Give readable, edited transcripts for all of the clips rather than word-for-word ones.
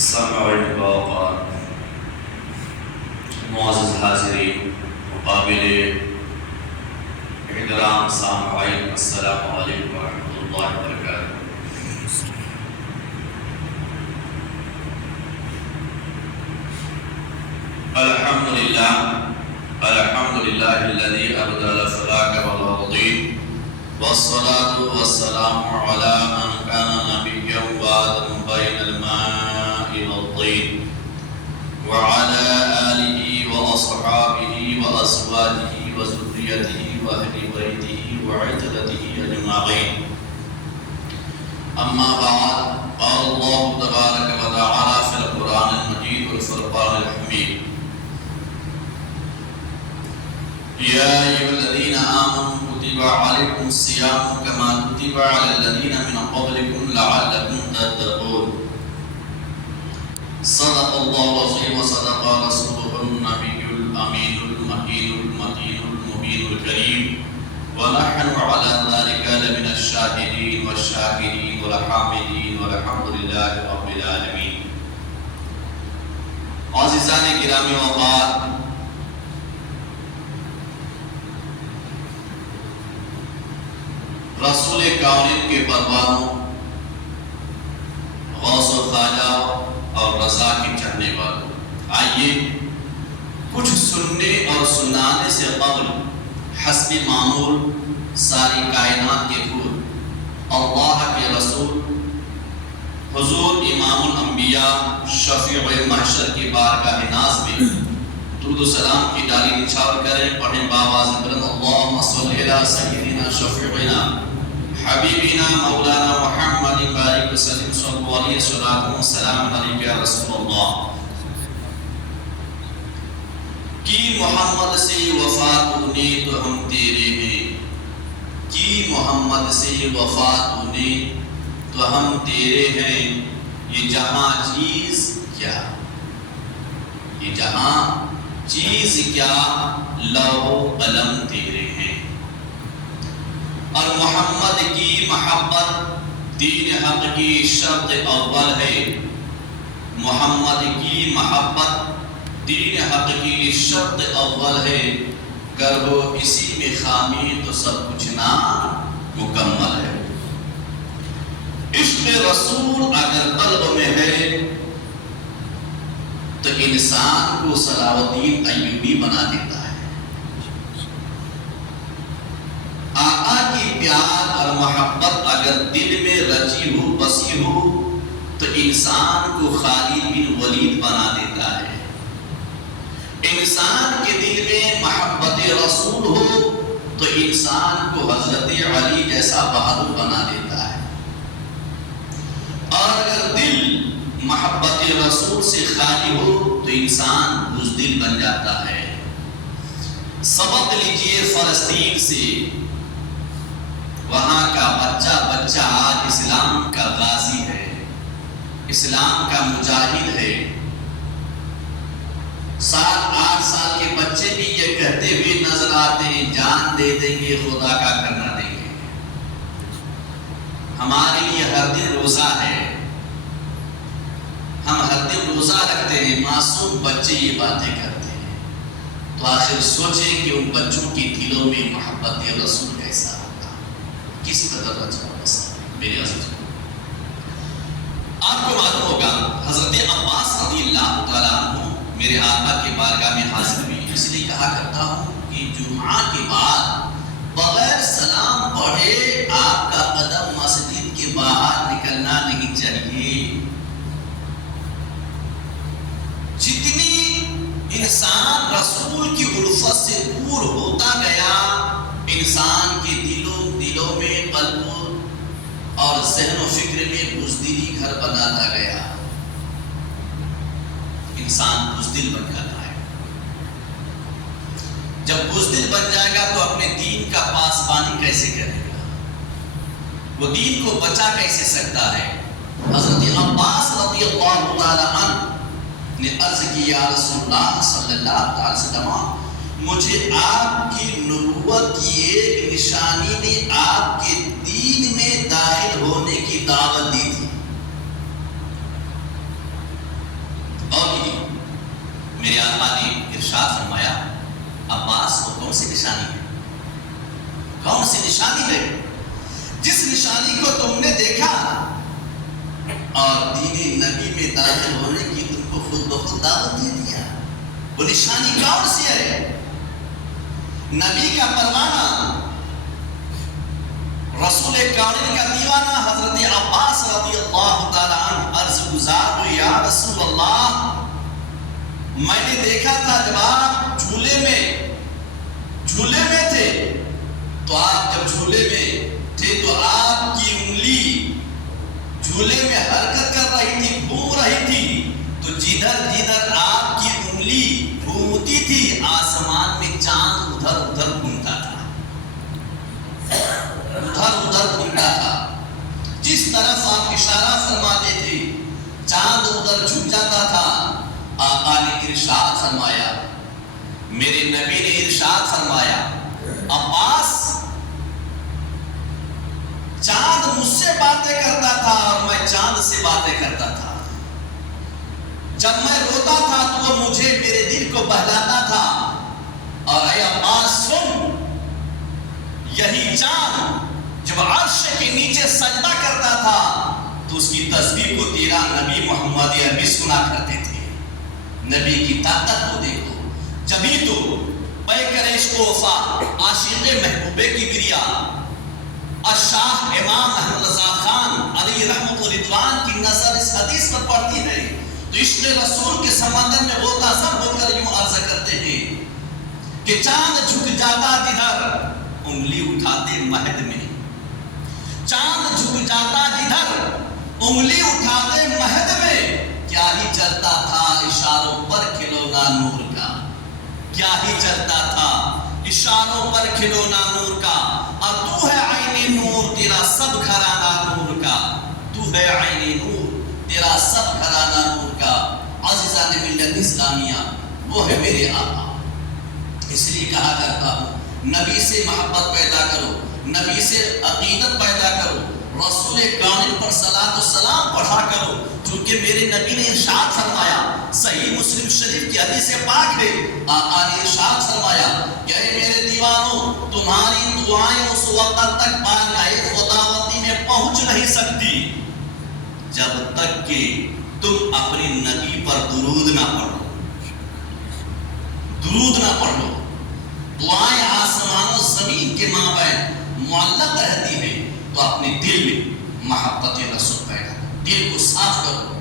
سامعین و اوقات، معزز حاضرین، مقابل احترام سامعین، السلام علیکم ورحمۃ اللہ وبرکاتہ۔ الحمد للہ الذی ابدل الفلاح والتضليل، والصلاة والسلام على من كان نبيا وآدم بين الماء والطين، وعلى آله وأصحابه وأزواجه وذريته وأهل بيته وعترته أجمعين. أما بعد، قال الله تبارك وتعالى في القرآن المجيد والفرقان الحميد: يا أيها الذين آمنوا كتب عليكم الصيام كما كتب على الذين من قبلكم لعلكم تتقون. صدق الله العظيم وصدق رسوله النبي الأمين المكين المتين المبين الكريم، ونحن على ذلك لمن الشاهدين والشاكرين والحامدين والحمد لله رب العالمين. عزیزان گرامی اوقات، رسول کائنات کے پروانوں، غوث و خواجہ اور رضا کے چاہنے والوں، آئیے کچھ سننے اور سنانے سے قبل حسب معمول ساری کائنات کے پھول اللہ کے رسول حضور امام الانبیاء شفیع محشر کی بارگاہ ناز میں درود و سلام کی ڈالی نچھاور کریں، پڑھیں بآواز بلند: اللہم صلی علی سیدنا شفیعنا حبیبنا مولانا محمد بارک وسلم صلی علیہ الصلوۃ والسلام علیک یا رسول اللہ. کی محمد سے وفات ہونے تو ہم تیرے ہیں، کی محمد سے وفات ہونے تو ہم تیرے ہیں. یہ جہاں چیز کیا، یہ جہاں چیز کیا، لوح و قلم تیرے ہیں. اور محمد کی محبت دین حق کی شرط اول ہے. محمد کی محبت دین حق کی شرط اول ہے. گر وہ اسی میں خامی تو سب کچھ نہ مکمل ہے. عشق رسول اگر قلب میں ہے تو انسان کو صلاح الدین ایوبی بنا دیتا ہے. آقا کی پیار اور محبت اگر دل میں رچی ہو بسی ہو تو انسان کو خالد بن ولید بنا دیتا ہے. انسان کے دل میں محبت رسول ہو تو انسان کو حضرت علی جیسا بہادر بنا دیتا ہے. اور اگر دل محبت رسول سے خالی ہو تو انسان بزدل بن جاتا ہے. سبق لیجئے فلسطین سے، وہاں کا بچہ آج اسلام کا غازی ہے، اسلام کا مجاہد ہے. 7-8 سال کے بچے بھی یہ کہتے ہوئے نظر آتے ہیں: جان دے دیں گے، خدا کا کرنا دیں گے. ہمارے لیے ہر دن روزہ ہے، ہم ہر دن روزہ رکھتے ہیں. معصوم بچے یہ باتیں کرتے ہیں تو آخر سوچیں کہ ان بچوں کی دلوں میں محبت رسول کیسا ہوگا، کس قدر اچھا ہوگا. میرے عزیز، آپ کو معلوم ہوگا حضرت عباس رضی اللہ تعالیٰ عنہ میرے آقا کے بارگاہ میں حاضر ہوئی. اس لیے کہا کرتا ہوں کہ جمعہ کے بعد بغیر سلام پڑھے آپ کا قدم مسجد کے باہر نکلنا نہیں چاہیے. جتنی انسان رسول کی الفت سے دور ہوتا گیا، انسان کے دلوں میں، قلب اور ذہن و فکر میں بزدلی گھر بناتا گیا. انسان بزدل بن جاتا ہے. جب بزدل بن جائے گا تو اپنے دین کا پاسبانی کیسے کرے گا، وہ دین کو بچا کیسے سکتا ہے. حضرت عباس رضی اللہ تعالی عنہ نے عرض کی: یا رسول اللہ صلی اللہ علیہ وسلم، مجھے آپ کی نبوت کی ایک نشانی نے آپ کے دین میں داخل ہونے کی دعوت دی تھی. سی نشانی ہے؟ کون سی نشانی ہے؟ جس نشانی کو تم نے دیکھا اور دین نبی میں داخل ہونے کی تم کو خود بخود دعوت دے دیا، وہ نشانی کون سی ہے؟ نبی کا پروانہ، رسول کونین کا دیوانہ حضرت عباس رضی اللہ تعالیٰ عنہ عرض گزار ہوئے، یا رسول اللہ میں نے دیکھا تھا جب آپ جھولے میں تھے، تو آپ جب جھولے میں تھے تو آپ کی انگلی جھولے میں حرکت کر رہی تھی، گھوم رہی تھی، تو جدھر آپ کی انگلی گھومتی تھی آسمان میں چاند ادھر گھومتا تھا، جس طرف آپ اشارہ فرماتے تھے چاند ادھر جھک جاتا تھا۔ آقا نے ارشاد فرمایا، میرے نبی نے ارشاد فرمایا، عباس چاند مجھ سے باتیں کرتا تھا اور میں چاند سے باتیں کرتا تھا، جب میں روتا تھا تو وہ مجھے میرے دل کو بہلاتا تھا، اور اے عباس سن، یہی چاند جب عرش کے نیچے سجدہ کرتا تھا تو اس کی تسبیح کو تیرا نبی محمد عربی سنا کرتے تھے۔ نبی کی طاقت کو دیکھو، جبھی تو پیکر عشق و وفا عاشق محبوبے کی بریا الشاہ امام احمد رضا خان علی رحمت و رضوان کی نظر اس حدیث پر پڑتی ہے تو عشق رسول کے سمندر میں غوطہ زن ہو کر یوں عرض کرتے ہیں کہ چاند جھک جاتا جدھر انگلی اٹھاتے مہد میں، چاند جھک جاتا جدھر انگلی اٹھاتے مہد میں، کیا ہی چلتا تھا اشاروں پر کھلونا نور کا، کیا ہی چلتا تھا اشاروں پر کھلونا نور کا، اور تو ہے عین نور تیرا سب گھرانہ نور کا، تو ہے عین نور تیرا سب گھرانہ نور کا۔ عزیزان ملت اسلامیہ، وہ ہے میرے آقا، اس لیے کہا کرتا ہوں نبی سے محبت پیدا کرو، نبی سے عقیدت پیدا کرو، رسول کامل پر صلاۃ و سلام پڑھا کرو، چونکہ میرے نبی نے ارشاد فرمایا، صحیح مسلم شریف کی حدیث پاک ہے، آقا نے ارشاد فرمایا کہ اے میرے دیوانوں، تمہاری دعائیں اس وقت تک بارگاہ خداوندی میں پہنچ نہیں سکتی جب تک کہ تم اپنے نبی پر درود نہ پڑھو، درود نہ پڑھو۔ دعائیں آسمان و زمین کے مابین معلق رہتی ہیں، تو اپنے دل میں محبت رسول پیدا کرو، دل کو صاف کرو،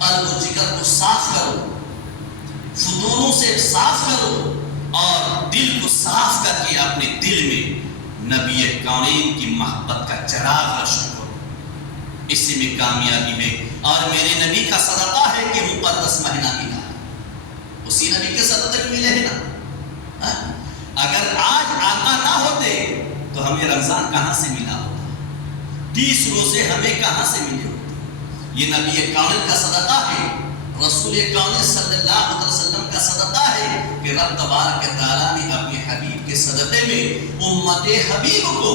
قلب و جگر کو صاف کرو، فتوروں سے صاف کرو، اور دل کو صاف کر کے اپنے دل میں نبی کونین کی محبت کا چراغ روشن کرو، اسی میں کامیابی ہے۔ اور میرے نبی کا صدقہ ہے کہ مقدس مہینہ ملا ہے، اسی نبی کے صدقے میں ملے ہیں نا۔ اگر آج آقا نہ ہوتے تو ہمیں رمضان کہاں سے ملا ہوتا، 30 روزے ہمیں کہاں سے ملے ہوتے؟ یہ نبی کامل کا صدقہ ہے، رسول کامل صلی اللہ علیہ وسلم کا صدقہ ہے کہ رب تبارک تعالیٰ نے اپنے حبیب کے صدقے میں امت حبیب کو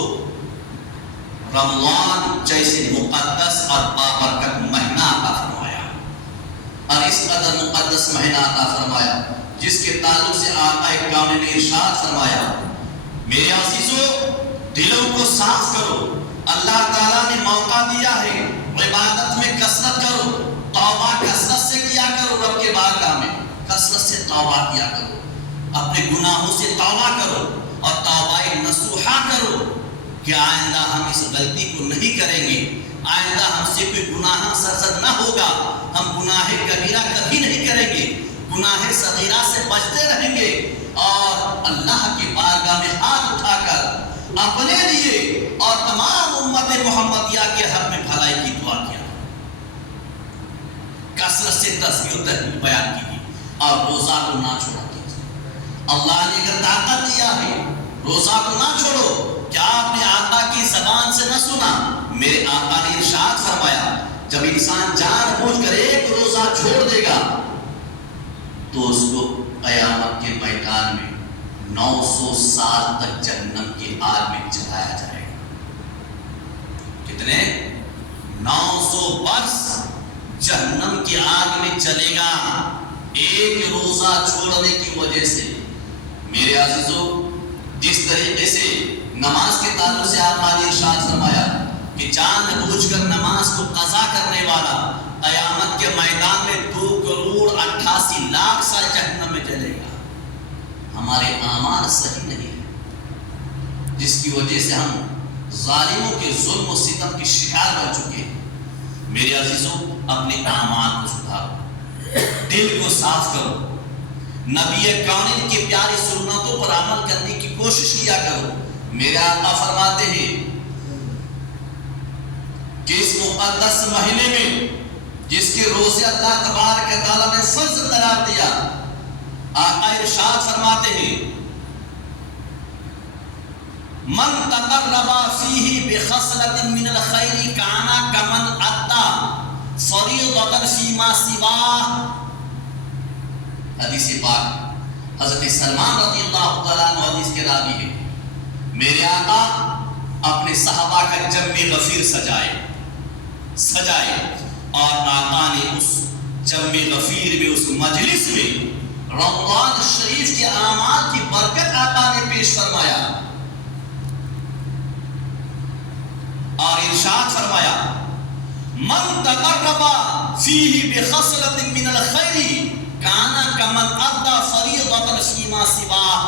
رمضان جیسے مقدس اور بابرکت مہینہ عطا فرمایا، اور اس قدر مقدس مہینہ عطا فرمایا جس کے تعلق سے آقا کامل نے ارشاد فرمایا، میرے عزیزو دلوں کو صاف کرو، اللہ تعالیٰ نے موقع دیا ہے، عبادت میں کثرت کرو، توبہ کثرت سے کیا کرو، رب کے بارگاہ میں کثرت سے توبہ کیا کرو، اپنے گناہوں سے توبہ کرو اور توبہ نصوحہ کرو کہ آئندہ ہم اس غلطی کو نہیں کریں گے، آئندہ ہم سے کوئی گناہ سرزد نہ ہوگا، ہم گناہ کبیرہ کبھی نہیں کریں گے، گناہ صغیرہ سے بچتے رہیں گے، اور اللہ کی بارگاہ میں ہاتھ اٹھا کر اپنے لیے اور تمام امت محمدیہ کے حق میں بھلائی کی دعا کیا، کثرت سے تسبیح و تحلیل بیان کی اور روزہ کو نہ چھوڑا کیجیے۔ اللہ نے اگر طاقت دیا ہے روزہ کو نہ چھوڑو، کیا آپ نے آقا کی زبان سے نہ سنا؟ میرے آقا نے ارشاد فرمایا، جب انسان جان بوجھ کر ایک روزہ چھوڑ دے گا تو اس کو قیامت کے میدان میں 900 سال تک جہنم کی آگ میں جلایا جائے گا۔ کتنے؟ 900 برس جہنم کی آگ میں جلے گا ایک روزہ چھوڑنے کی وجہ سے۔ میرے عزیزو، جس طریقے سے نماز کے تعلق سے آپ نے ارشاد فرمایا کہ جان بوجھ کر نماز کو قضا کرنے والا قیامت کے میدان میں 2,88,00,000 سال جہنم میں جلے گا. ہمارے اعمال صحیح نہیں ہے، جس کی وجہ سے ہم ظالموں کے ظلم و ستم کی شکار بن چکے ہیں. میرے عزیزوں، اپنے اعمال کو سدھارو، دل کو صاف کرو، نبی کونین کی پیاری سنتوں پر عمل کرنے کی کوشش کیا کرو. میرے آقا فرماتے ہیں کہ اس مقدس مہینے میں جس کے روزے اللہ تبارک و تعالیٰ نے فرض قرار دیا، آقا ارشاد فرماتے ہیں من تقرب فیہ بخصلۃ من الخیر کان کمن ادی فریضۃ فیما سواہ. حدیث پاک حضرت سلمان رضی اللہ تعالیٰ عنہ حدیث کے راوی ہے. میرے آقا اپنے صحابہ کا جمع غفیر سجائے اور آقا نے اس جمع غفیر میں، اس مجلس میں رمضان شریف کے اعمال کی برکت آقا نے پیش فرمایا اور ارشاد فرمایا من تقرب فیہ بخصلۃ من الخیر کانا کمن ادی فریضۃ فیما سواہ.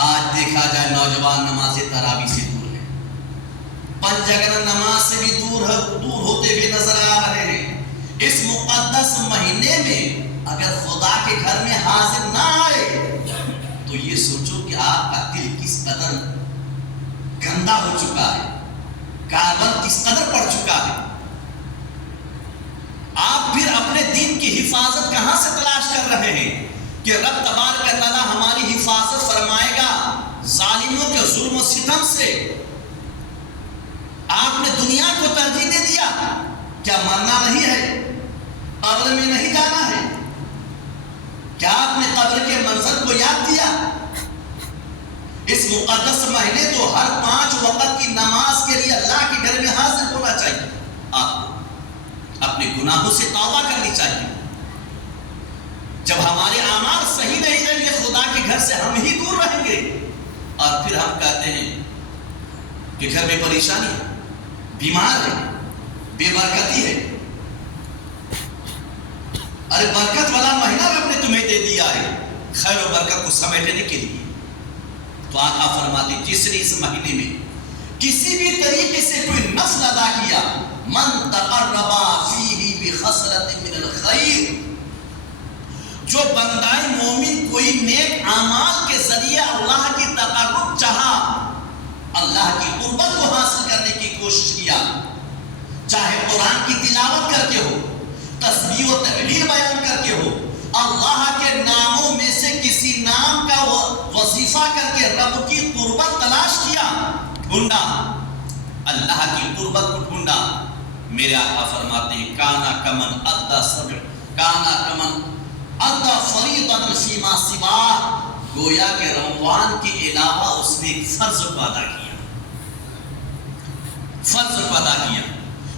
آج دیکھا جائے نوجوان نماز تراویح سے دور ہے، پنجگن نماز سے بھی دور ہوتے ہوئے نظر آ رہے ہیں. اس مقدس مہینے میں اگر خدا کے گھر میں حاضر نہ آئے تو یہ سوچو کہ آپ کا دل کس قدر گندا ہو چکا ہے، کاربن کس قدر پڑ چکا ہے. آپ پھر اپنے دین کی حفاظت کہاں سے تلاش کر رہے ہیں کہ رب تبارک و تعالیٰ ہماری حفاظت فرمائے گا ظالموں کے ظلم و ستم سے. آپ نے دنیا کو ترجیح دے دیا. کیا مرنا نہیں ہے؟ قبر میں نہیں جانا ہے؟ کیا آپ نے قبر کے منظر کو یاد کیا؟ اس مقدس مہینے تو ہر 5 وقت کی نماز کے لیے اللہ کے گھر میں حاضر ہونا چاہیے. آپ کو اپنے گناہوں سے توبہ کرنی چاہیے. جب ہمارے اعمال صحیح نہیں رہیں گے خدا کے گھر سے ہم ہی دور رہیں گے. اور پھر ہم کہتے ہیں کہ گھر میں پریشانی ہے، بیمار ہے، بے برکتی ہے. ارے برکت والا مہینہ رب نے تمہیں دے دیا ہے خیر و برکت کو سمیٹنے کے لیے. تو آقا فرماتے جس نے اس مہینے میں کسی بھی طریقے سے کوئی نفل ادا کیا، من تقرب فیہ بخصلۃ من الخیر، جو بندہ مومن کوئی نیک اعمال کے ذریعے اللہ کی تقرب چاہا، اللہ کی قربت کو حاصل کرنے کی کوشش کیا، چاہے قرآن کی تلاوت کر کے ہو، تسبیح و تحلیل بیان کر کے ہو، اللہ کے ناموں میں سے کسی نام کا وظیفہ کر کے رب کی قربت تلاش کیا، ڈھونڈا، اللہ کی قربت کو ڈھونڈا. میرے آقا فرماتے ہیں کانا کمن ادی فریضۃ فیما سواہ، گویا کہ رمضان کے علاوہ اس نے ایک فرض کو ادا کیا.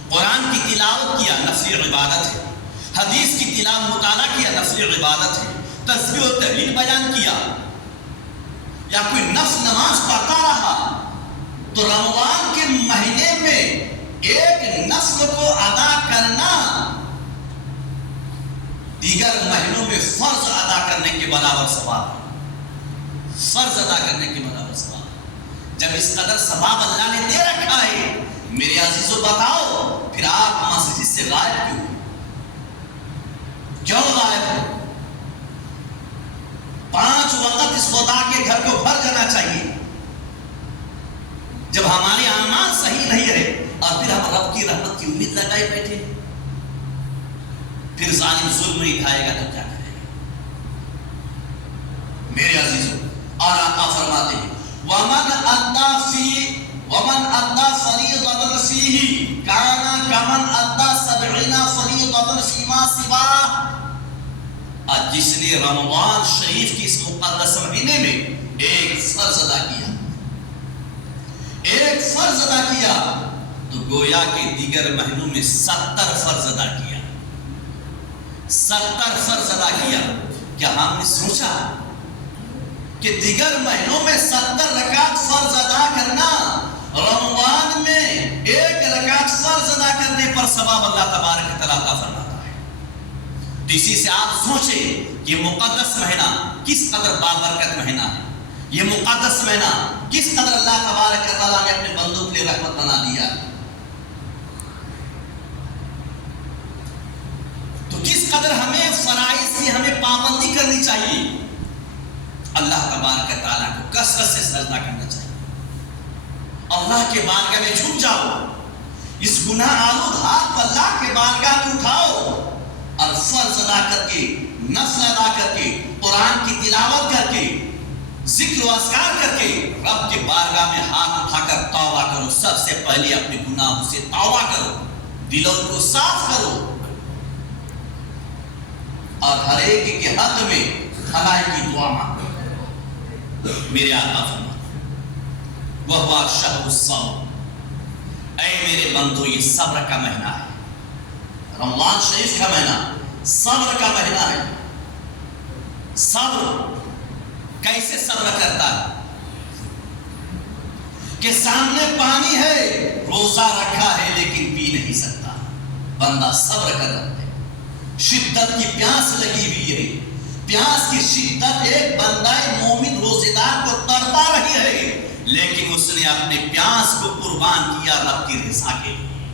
قرآن کی تلاوت کیا، نفل عبادت ہے. حدیث کی تلاوت مطالعہ کیا، نفل عبادت ہے. تسبیح و تحلیل بیان کیا، یا کوئی نفل نماز پڑھتا رہا. تو رمضان کے مہینے میں ایک نفل کو ادا کرنا دیگر مہینوں میں فرض ادا کرنے کے برابر ثواب ہے. فرض ادا کرنے کے برابر ثواب. جب اس قدر ثواب اللہ نے دے رکھا ہے، میرے عزیزوں بتاؤ پھر آپ مسجد سے غائب کیوں غائب ہو؟ 5 وقت اس خدا کے گھر کو بھر جانا چاہیے. جب ہمارے اعمال صحیح نہیں رہے اور پھر ہم رب کی رحمت کی امید لگائے بیٹھے، پھر ظالم ظلم نہیں کھائے گا تو کیا کرے گا؟ میرے عزیزوں، اور آقا فرماتے ہیں ومن ادى فریضۃ فیہ کان کمن ادى 70 فریضۃ فیما سواہ. اور جس نے رمضان شریف کی اس مقدس مہینے میں ایک فرض ادا کیا تو گویا کہ دیگر مہینوں میں 70 فرض ادا کیا. 70 فرض ادا کیا. کیا ہم نے سوچا کہ دیگر مہینوں میں 70 رکعت فرض ادا کرنا، رمضان میں 1 رکعت فرض ادا کرنے پر ثواب اللہ تبارک و تعالیٰ عطا فرماتا ہے۔ تو اسی سے آپ سوچیں یہ مقدس مہینہ کس قدر بابرکت مہینہ ہے، یہ مقدس مہینہ کس قدر اللہ تبارک و تعالیٰ نے اپنے بندوں کے لیے رحمت بنا دیا۔ تو کس قدر ہمیں فرائض کی ہمیں پابندی کرنی چاہیے، اللہ تبارک و تعالیٰ کو کثرت سے سجدہ کرنا چاہیے، اللہ کے بارگاہ میں جھک جاؤ، اس گناہ آلود ہاتھ کو اللہ کے بارگاہ میں اٹھاؤ اور فرض ادا کر کے، نفل ادا کر کے، قرآن کی تلاوت کر کے، ذکر و اذکار کر کے رب کے بارگاہ میں ہاتھ اٹھا کر توبہ کرو۔ سب سے پہلے اپنے گناہوں سے توبہ کرو، دلوں کو صاف کرو، اور ہر ایک کے حق میں بھلائی کی دعا مانگو۔ میرے آقا فرماتے وَهُوَ شَهْرُ الصَّبْرِ، اے میرے بندو یہ صبر کا مہینہ ہے، رمضان شریف کا مہینہ صبر کا مہینہ ہے۔ صبر کیسے صبر کرتا ہے کہ سامنے پانی ہے، روزہ رکھا ہے لیکن پی نہیں سکتا، بندہ صبر کر رہا ہے، شدت کی پیاس لگی ہوئی ہے، پیاس کی شدت ایک بندہ مومن روزے دار کو تڑپا رہی ہے، لیکن اس نے اپنے پیاس کو قربان کیا رب کی رضا کے لیے،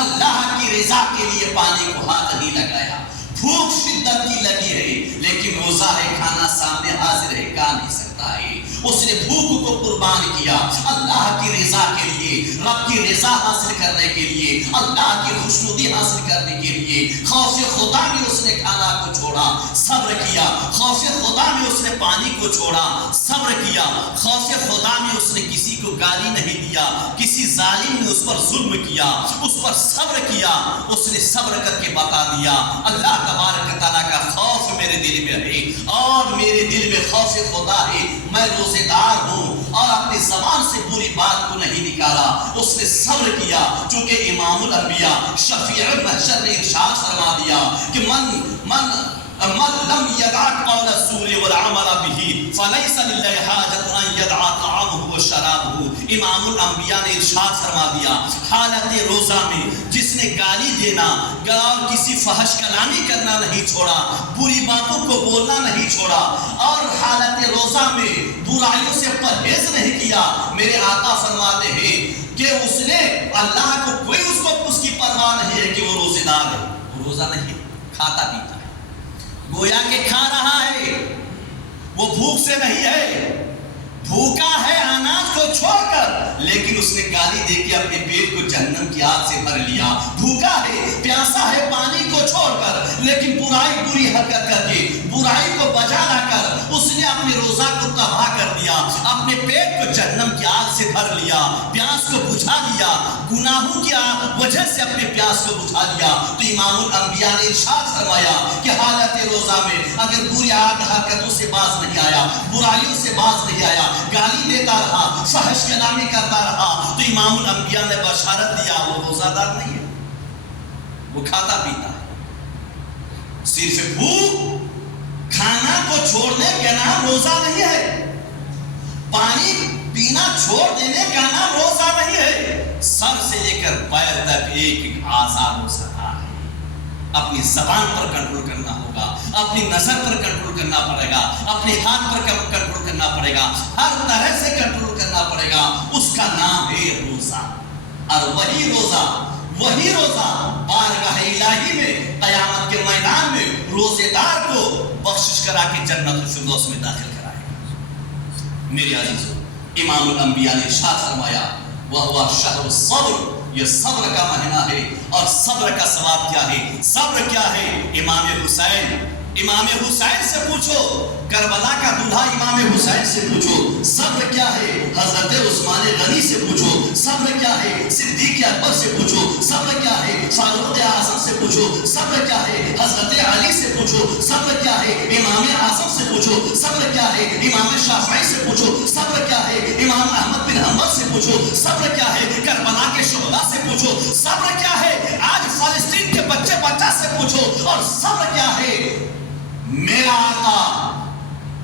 اللہ کی رضا کے لیے پانی کو ہاتھ نہیں لگایا۔ بھوک شدت کی لگی ہے لیکن روزہ ہے، کھانا سامنے حاضر ہے، کھا نہیں سکتا ہے، اس نے بھوک کو قربان کیا اللہ کی رضا کے لیے، رب کی رضا حاصل کرنے کے لیے، اللہ کی خوشنودی حاصل کرنے کے لیے۔ خوف خدا میں اس نے کھانا کو چھوڑا، صبر کیا، خوف خدا میں اس نے پانی کو چھوڑا، صبر کیا، خوف خدا میں اس نے کسی کو گالی نہیں دیا، کسی ظالم نے اس پر ظلم کیا، اس پر صبر کیا، اس نے صبر کر کے بتا دیا اللہ تبارک تعالیٰ کا خوف میرے دل میں ہے، اور میرے دل میں خوف خدا ہے، میں روزے دار ہوں، اور اپنی زبان سے بری بات کو نہیں نکالا، اس نے صبر کیا۔ چونکہ امام الانبیاء شفیع المحشر نے ارشاد فرما دیا کہ من لم يدع قول الزور والعمل به فليس لله حاجة ان يدع طعامه وشرابه۔ امام الانبیاء نے ارشاد فرما دیا حالت روزہ میں جس نے گالی دینا اور کسی فحش کلامی کرنا نہیں چھوڑا، بری باتوں کو بولنا نہیں چھوڑا، اور حالت روزہ میں برائیوں سے پرہیز نہیں کیا، میرے آقا فرماتے ہیں کہ اس نے اللہ کو کوئی اس کی پرواہ نہیں ہے کہ وہ روزے دار ہے، وہ روزہ نہیں کھاتا پیتا ہے، گویا کہ کھا رہا ہے، وہ بھوک سے نہیں ہے، بھوکا ہے اناج کو چھوڑ کر، لیکن اس نے گالی دے کے اپنے پیٹ کو جہنم کی آگ سے بھر لیا۔ بھوکا ہے، پیاسا ہے پانی کو چھوڑ کر، لیکن بری حرکت کر کے، برائی کو بجا لا کر اس نے اپنے روزہ کو تباہ کر دیا، اپنے پیٹ کو جہنم کی آگ سے بھر لیا، پیاس کو بجھا دیا، گناہوں کی وجہ سے اپنے پیاس کو بجھا دیا۔ تو امام الانبیاء نے ارشاد فرمایا کہ حالت روزہ میں اگر بری حرکتوں سے باز نہیں آیا، برائیوں سے باز نہیں آیا، گالی دیتا رہا، فحش کلامی کرتا رہا، تو امام الانبیاء نے بشارت دیا وہ روزہ دار نہیں ہے، وہ کھاتا پیتا ہے۔ صرف بھوک کھانا کو چھوڑنے کا نام روزہ نہیں ہے، پانی پینا چھوڑ دینے کا نام روزہ نہیں ہے، سر سے لے کر پیر تک ایک آزاد روزہ دار ہے۔ اپنی زبان پر کنٹرول کرنا ہوگا، اپنی نظر پر کنٹرول کرنا پڑے گا، اپنے ہاتھ پر کنٹرول کرنا پڑے گا، ہر طرح سے کنٹرول کرنا پڑے گا، اس کا نام ہے روزہ۔ اور وہی روزہ بارگاہ الہی میں قیامت کے میدان میں روزے دار کو بخشش کرا کے جنت الفردوس میں داخل کرائے گا۔ میرے عزیزو، امام الانبیاء نے ارشاد فرمایا وَهُوَ شَهْرُ الصَّبْرِ، یہ صبر کا مہینہ ہے، اور صبر کا ثواب کیا ہے؟ صبر کیا ہے؟ امام حسین سے پوچھو، کربلا کا دلہا امام حسین سے پوچھو صبر کیا ہے، حضرت عثمان غنی سے پوچھو صبر کیا ہے، صدیق اکبر سے پوچھو صبر کیا ہے، فاروق اعظم سے پوچھو صبر کیا ہے، حضرت علی سے پوچھو صبر کیا ہے، امام اعظم سے پوچھو صبر کیا ہے، امام شافعی سے پوچھو صبر کیا ہے، امام احمد بن حنبل سے پوچھو صبر کیا ہے، کربلا کے شہداء سے پوچھو صبر کیا ہے، آج فلسطین کے بچہ سے پوچھو، اور صبر کیا ہے۔ میرا آقا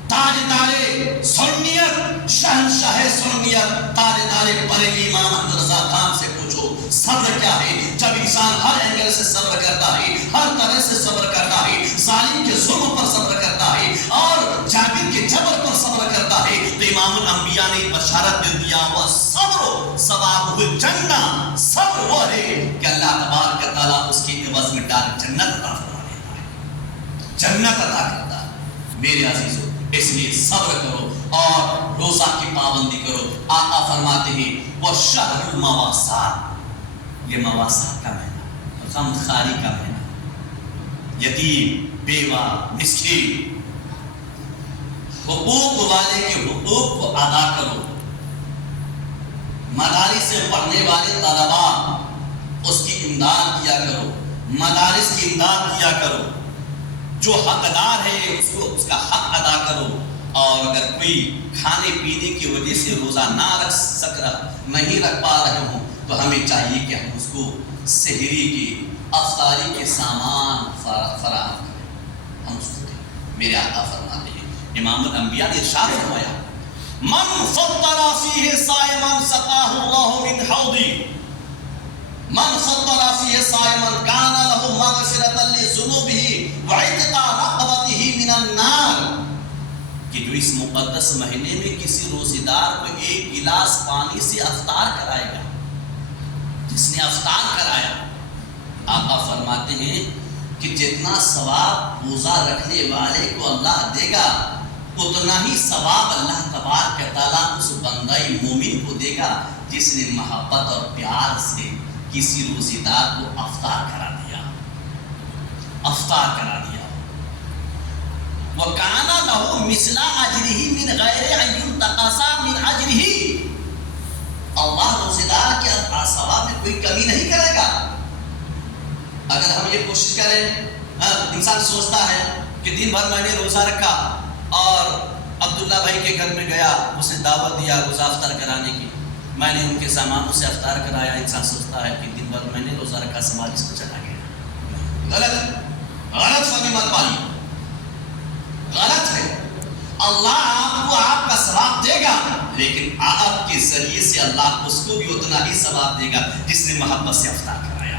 تاجدار سنیت، شہنشاہ سنیت، تاجدار بریلی امام احمد رضا خان سے پوچھو صبر کیا ہے؟ جب انسان ہر اینگل سے صبر کرتا ہے، ہر طرح سے صبر کرتا ہے، ظالم کے ظلم پر صبر کرتا ہے اور جابر کے جبر پر صبر کرتا ہے، تو امام الانبیاء نے بشارت دے دیا وہ صبر ثوابہ الجنہ، صبر وہ ہے کہ اللہ تبارک و تعالیٰ اس کے عوض میں ڈائریکٹ جنت عطا فرما دیتا ہے، جنت عطا کرتا ہے۔ میرے عزیزو اس لیے صبر کرو اور روزہ کی پابندی کرو۔ آقا فرماتے ہیں وہ شہر المواسات، یہ مواسات کا مہینہ، غم خواری کا مہینہ، یتیم، بیوہ، مسکین، حقوق والے کے حقوق کو ادا کرو۔ مدارس سے پڑھنے والے طلباء اس کی امداد کیا کرو، مدارس کی امداد کیا کرو، جو حقدار ہے اس کو اس کا حق ادا کرو۔ اور اگر کوئی کھانے پینے کی وجہ سے روزہ نہیں رکھ پا رہے ہوں تو ہمیں چاہیے کہ ہم اس کو سحری کی، افطاری کے سامان فراہم کریں، ہم اس کو دیں۔ میرے آقا فرماتے ہیں، امام الانبیاء نے ارشاد فرمایا من فطر فیہ صائما سقاہ اللہ من حوضی، من فطر فیہ صائما کان لہ مغفرۃ لذنوبہ وعتق رقبتہ من النار، کہ جو اس مقدس مہینے میں کسی روزے دار کو ایک گلاس پانی سے افطار کرائے گا، جس نے افطار کرایا، آقا فرماتے ہیں کہ جتنا ثواب روزہ رکھنے والے کو اللہ دے گا اتنا ہی ثواب اللہ تبارک و تعالیٰ اس بندہ مومن کو دے گا جس نے محبت اور پیار سے کسی روزے دار کو افطار کرا دیا، افطار کرا دیا۔ وَكَانَ لَهُ مِثْلَ أَجْرِهِ مِنْ غَيْرِ أَنْ يُنْتَقَصَ مِنْ أَجْرِهِ، اللہ روزے دار کے ثواب میں کوئی کمی نہیں کرے گا۔ اگر ہم یہ کوشش کریں، انسان سوچتا ہے کہ دن بھر میں نے روزہ رکھا اور عبداللہ بھائی کے گھر میں گیا، اسے دعوت دیا روزہ افطار کرانے کی، میں نے ان کے سامانوں سے افطار کرایا، انسان سوچتا ہے کہ دن بھر میں نے روزہ رکھا، سوال اس کو چلا گیا۔ غلط فہمی مت پالی، غلط ہے۔ اللہ آپ کو آپ کا ثواب دے گا، لیکن آپ کے ذریعے سے اللہ اس کو بھی اتنا ہی ثواب دے گا جس نے محبت سے افطار کرایا،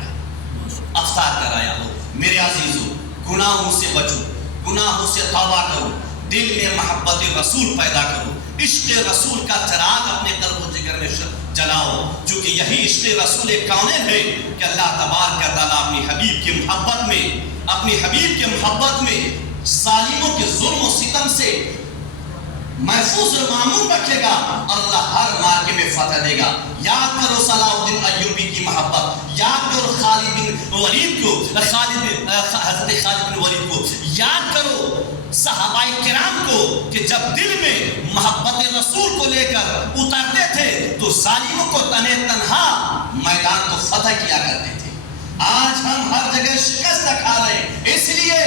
افطار کرایا ہو۔ میرے عزیزو، گناہوں سے بچو، گناہوں سے توبہ کرو، دل میں محبت رسول پیدا کرو، عشق رسول کا چراغ اپنے قلب و جگر میں جلاؤ، چونکہ یہی عشق رسول کونین ہے کہ اللہ تبارک و تعالیٰ اپنی حبیب کی محبت میں، اپنی حبیب کی محبت میں ظالموں کے ظلم و ستم سے محفوظ و معمون رکھے گا، اللہ ہر معرکے میں فتح دے گا۔ یاد کرو صلاح الدین ایوبی کی محبت، یاد کرو خالد بن ولید کو، حضرت خالد بن ولید کو، یاد کرو صحابہ کرام کو کہ جب دل میں محبت رسول کو لے کر اترتے تھے تو ظالموں کو تنہ تنہا میدان کو فتح کیا کرتے تھے۔ آج ہم ہر جگہ شکست کھا رہے ہیں اس لیے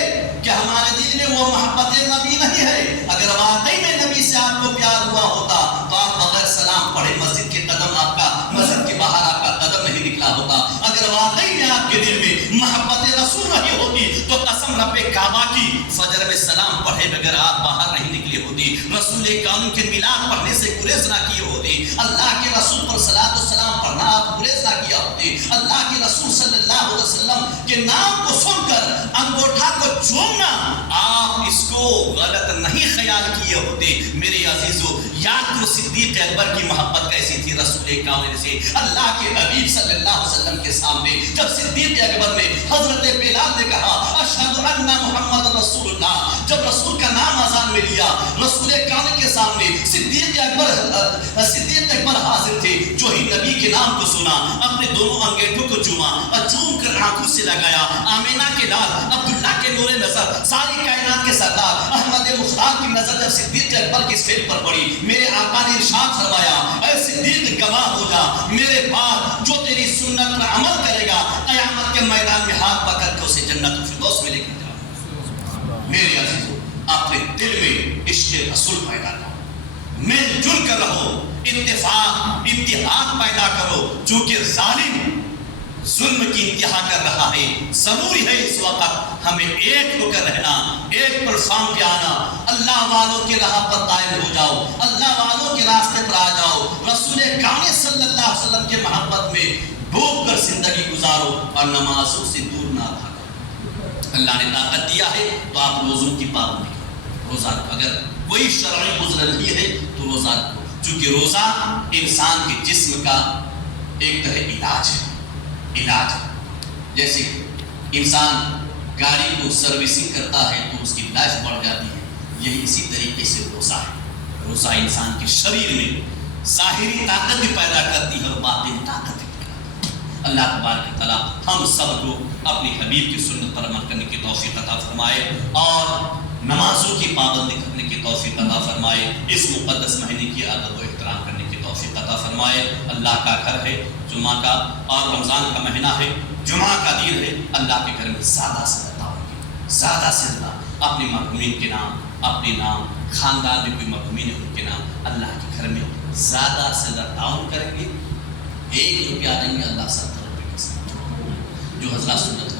کہ ہمارے دل میں وہ محبت نبی نہیں ہے۔ اگر واقعی میں نبی سے آپ کو پیار ہوا ہوتا تو آپ بغیر سلام پڑھے مسجد کے قدم، آپ کا مسجد کے باہر آپ کا قدم نہیں نکلا ہوتا۔ اگر واقعی میں آپ کے دل میں محبت رسول نہیں ہوتی تو قسم رب کعبہ کی فجر میں سلام پڑھے بغیر آپ باہر نہیں نکلے ہوتی، رسول کون کے میلاد پڑھنے سے گریز نہ کیے ہوتے، اللہ کے رسول پر صلاۃ و سلام پڑھنا آپ گریز نہ کیا ہوتے، اللہ کے رسول صلی اللہ علیہ وسلم کے نام کو سن کر انگوٹھا کو چومنا آپ اس کو غلط نہیں خیال کیے ہوتے۔ میرے عزیزو، یاد کرو صدیق اکبر کی محبت کیسی تھی رسول کامل سے، اللہ کے حبیب صلی اللہ علیہ وسلم کے سامنے جب صدیق اکبر نے حضرت بلال نے کہا اشہد ان محمد رسول اللہ، جب رسول کا نام اذان میں لیا رسول کامل کے سامنے صدیق اکبر حاضر تھے، جو ہی نبی کے نام کو سنا اپنے دونوں انگیٹھوں کو چوما اور چوم کر آنکھوں سے لگایا۔ آمینہ کے لال، عبداللہ کے نور نظر، ساری کائنات کے سردار احمد مختار کی نظر جب صدیق اکبر کی سٹیج پر پڑی، میرے آقا نے ارشاد فرمایا اے صدیق گواہ ہو جا، میرے بعد جو تیری سنت پر عمل کرے گا قیامت کے میدان میں ہاتھ پکڑ کے اسے جنت الفردوس میں لے کے جاؤ۔ میرے عزیزو، اپنے دل میں عشق رسول پیدا کرو، مل جل کر رہو، اتفاق اتحاد پیدا کرو، چونکہ ظالم ظلم کی انتہا کر رہا ہے. ضروری ہے اس وقت ہمیں ایک ہو کر رہنا، ایک پلیٹفارم پہ آنا. اللہ والوں کے راہ پر قائم ہو جاؤ، اللہ والوں کے راستے پر آ جاؤ، رسول کامل صلی اللہ علیہ وسلم کے محبت میں ڈوب کر زندگی گزارو اور نمازوں سے دور نہ بھاگو. اللہ نے طاقت دیا ہے تو آپ روزوں کی پابندی کرو. روزہ اگر کوئی شرعی عذر نہیں ہے تو روزہ رکھو، چونکہ روزہ انسان کے جسم کا ایک طرح علاج ہے. علاج جیسے انسان گاڑی کو سروسنگ کرتا ہے تو اس کی لائف بڑھ جاتی ہے، یہی اسی طریقے سے روزہ ہے. روزہ انسان کے شریر میں ظاہری طاقت بھی پیدا کرتی ہے اور باطنی طاقت بھی پیدا کرتی ہے. اللہ تبارک تعالیٰ ہم سب کو اپنی حبیب کی سنت پر عمل کرنے کی توفیق عطا فرمائے اور نمازوں کی پابندی کرنے کی توفیق عطا فرمائے. اس مقدس مہینے کی ادب و احترام کرنے کی توفیق عطا فرمائے. اللہ کا گھر ہے جمعہ کا اور رمضان کا مہینہ ہے، جمعہ کا دن ہے. اللہ کے گھر میں زیادہ سے زیادہ ہوگی، زیادہ سے زیادہ اپنے مرحومین کے نام، اپنے نام، خاندان میں کوئی مرحومین ہے ان کے نام اللہ کے گھر میں زیادہ سے زیادہ تعاون کریں گے. 1 روپیہ دیں گے، اللہ 70 روپے کے ساتھ جو حضرات سنت